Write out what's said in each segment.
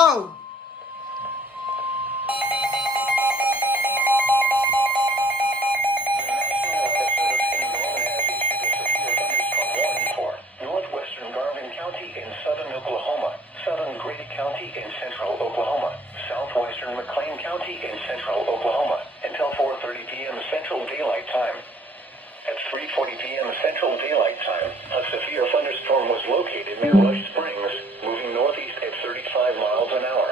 Oh! Northwestern Garvin County in southern Oklahoma, southern Grady County in central Oklahoma, southwestern McLean County in central Oklahoma, until 4:30 p.m. Central Daylight Time. At 3:40 p.m. Central Daylight Time, a severe thunderstorm was located near Rush Springs, moving northeast at 35 miles an hour.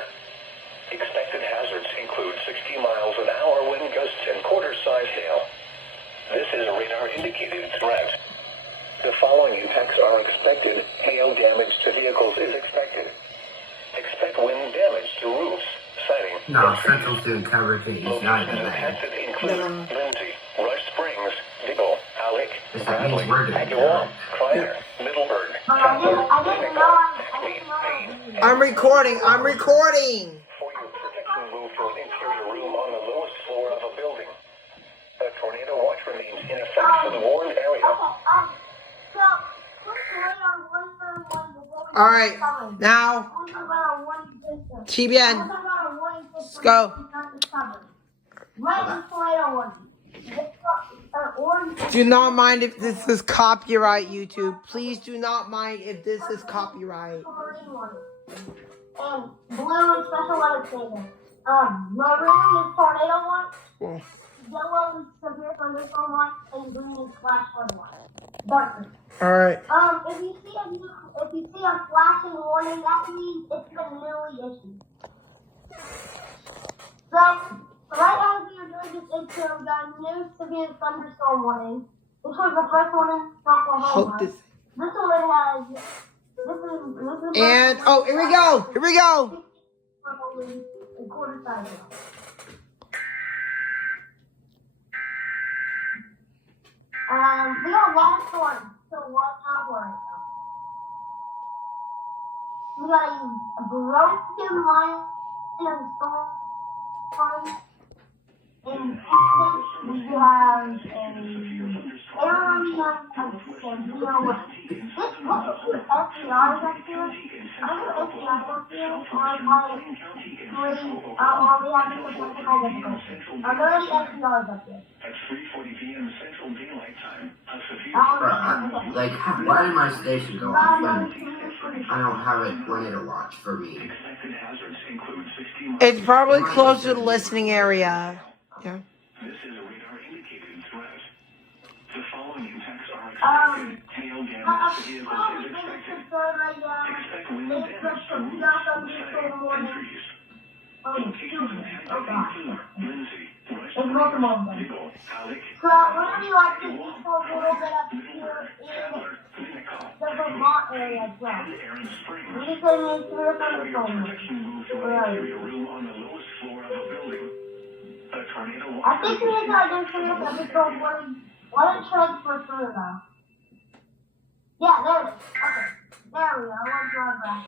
Expected hazards include 60 miles an hour wind gusts and quarter-sized hail. This is a radar-indicated threat. The following impacts are expected. Hail damage to vehicles is expected. Expect wind damage to roofs, siding, No, Central's doing coverage at East Island. locations affected include Lindsay, Rush Springs, Diggle, Alec, Bradley, Agawam, Kleiner, Middleburg, Chandler, Pinnacle, Acme, Payne. I'm recording. For your protection, move to an interior room on the lowest floor of a building. A tornado watch remains in effect for the warned area. Alright, now, TBN, let's go. Do not mind if this is copyright, YouTube. Please do not mind if this is copyright. And blue is special weather statement. Maroon is tornado watch. Yeah. Yellow is severe thunderstorm watch, and green is flash flood watch. Darkness. Alright. If you see a flashing warning, that means it's been newly issued. So right as you're doing this intro, we got a new severe thunderstorm warning. This was the first one in Oklahoma. This one has. This is And, oh, here we go. A quarter size. We got a lot of storms, so watch out for it. We got a broken line of storms. In Texas, we have a area of severe. This looks like SVR up here. I think SVR up here on like three. We have this technical difficulty. Are there any SVRs up here? At 3:40 p.m. Central Daylight Time, a severe Like, why did my station go off when I don't have a tornado watch for me? expected hazards include 60 miles. It's probably closer to the listening area. Yeah. This is a radar-indicated threat. The following impacts are expected. Hail damage to vehicles is expected. Expect wind damage to roofs, siding, and trees. Locations affected include Lindsay, Rush Springs, Diggle, Alec, So, whenever you like to see a little bit up here Chandler, Pinnacle, in the Vermont area as well. and Aaron Springs. We just say it's For severe your thunderstorm. protection, move to an interior room on the lowest floor of a building. A tornado I think we need to identify this episode what it transfer through though. Yeah, there it is. Okay. There we go. I want to draw back.